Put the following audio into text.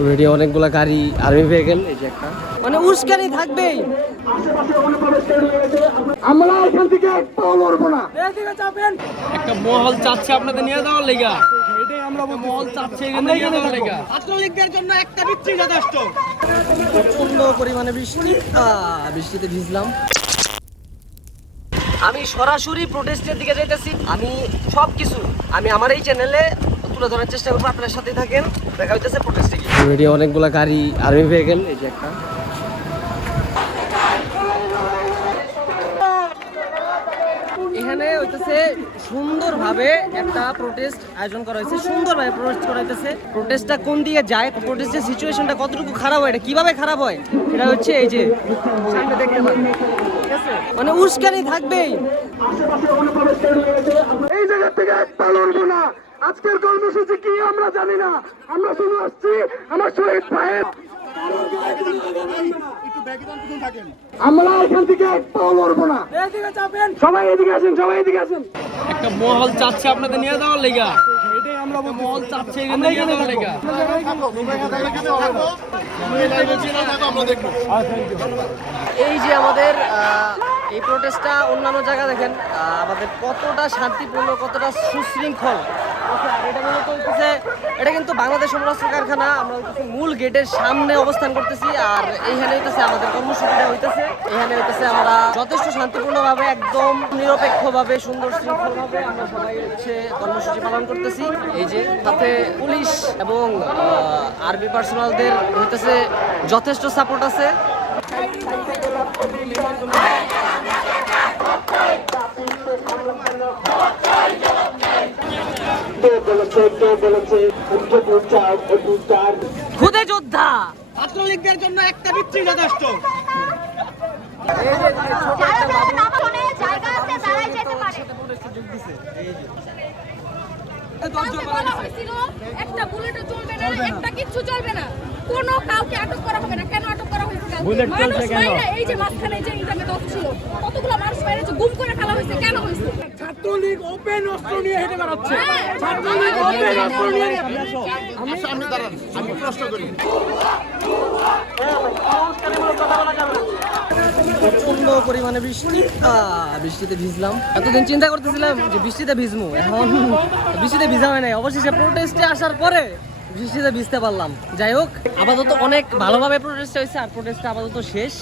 Already অনেকগুলা গাড়ি army vehicle, এই যে একটা মানে উস্কানি থাকবেই। আমরা এখান থেকে একটাও লড়বো না। একটা মহল চাচ্ছে আপনাদের নিয়ে যাওয়ার লেগা, এটাই আমরা মহল চাচ্ছে এখানে নিয়ে যাওয়ার লেগা। ছাত্রলীগদের জন্য একটা বৃষ্টি যথেষ্ট। প্রচন্ড পরিমাণে বৃষ্টি, বৃষ্টিতে ভিজলাম। আমি সরাসরি প্রোটেস্টের দিকে যাইতেছি। আমি সবকিছু আমি আমার এই চ্যানেলে তুলে ধরার চেষ্টা করবো, আপনার সাথে থাকেন। দেখা হইতেছে প্রোটেস্টে গিয়ে। অলরেডি অনেকগুলা গাড়ি আর্মি ভেহিকেল, এই যে একটা এখানে হইতেছে সুন্দরভাবে একটা প্রোটেস্ট আয়োজন করা হয়েছে, সুন্দরভাবে প্রোটেস্ট করা হইতেছে। প্রোটেস্টটা কোন দিকে যায়, প্রোটেস্টের সিচুয়েশনটা কতটুকু খারাপ হয়, এটা কিভাবে খারাপ হয়, এটা হচ্ছে এই যে সামনে দেখতে পান, ঠিক আছে? মানে উস্কানি থাকবেই। এই জায়গা থেকে একটা লড়বো না। আজকের কর্মসূচি কি আমরা জানি না, আমরা শুনে আসছি আমার শহীদ ভাইয়ের। আমরা এখান থেকে একটাও লড়বো না। সবাই এদিকে আসেন, সবাই এদিকে আসেন। একটা মহল চাচ্ছে আপনাদের নিয়ে যাওয়ার লেগা, এটাই আমরা মহল চাচ্ছে এখানে নিয়ে যাওয়ার লেগা। এই যে আমাদের এই প্রোটেস্টটা অন্যান্য জায়গা দেখেন আমাদের কতটা শান্তিপূর্ণ, কতটা সুশৃঙ্খল। আর এটা মূলত হইতেছে, এটা কিন্তু বাংলাদেশ সমরাস্ত্র কারখানা। আমরা হইতেছে মূল গেটের সামনে অবস্থান করতেছি, আর এইখানে হইতেছে আমাদের কর্মসূচিটা হইতেছে। এখানে হইতেছে আমরা যথেষ্ট শান্তিপূর্ণভাবে, একদম নিরপেক্ষভাবে, সুন্দর শৃঙ্খলভাবে আমরা সবাই হচ্ছে কর্মসূচি পালন করতেছি। এই যে তাতে পুলিশ এবং আর্মি পার্সোনালদের হইতেছে যথেষ্ট সাপোর্ট আছে। খুদে যোদ্ধা ছাত্রলীগদের জন্য একটা বৃত্তি যথেষ্ট। একটা বুলেটও চলবে না, একটা কিচ্ছু চলবে না, কোনো কাউকে আটক করা হবে না। কেন আটক করা হয়েছে? মানুষ মাইরা, এই যে মাঝখানে যে ইন্টারনেট অফ ছিল, কতগুলো মানুষ মাইরা যে গুম করে ফেলা হয়েছে, কেন হয়েছে? ছাত্রলীগ ওপেন অস্ত্র নিয়ে হেঁটে বেড়াচ্ছে। ছাত্রলীগ ওপেন অস্ত্র নিয়ে। সামনে দাঁড়ান, আমি প্রশ্ন করি। প্রচন্ড পরিমাণে বৃষ্টি, বৃষ্টিতে ভিজলাম। এতদিন চিন্তা করতেছিলাম যে বৃষ্টিতে ভিজবো, এখন বৃষ্টিতে ভিজা হয় নাই। অবশেষে প্রোটেস্টে আসার পরে বৃষ্টিতে ভিজতে পারলাম। যাই হোক, আপাতত অনেক ভালোভাবে প্রোটেস্ট হয়েছে, আর প্রোটেস্টটা আপাতত শেষ।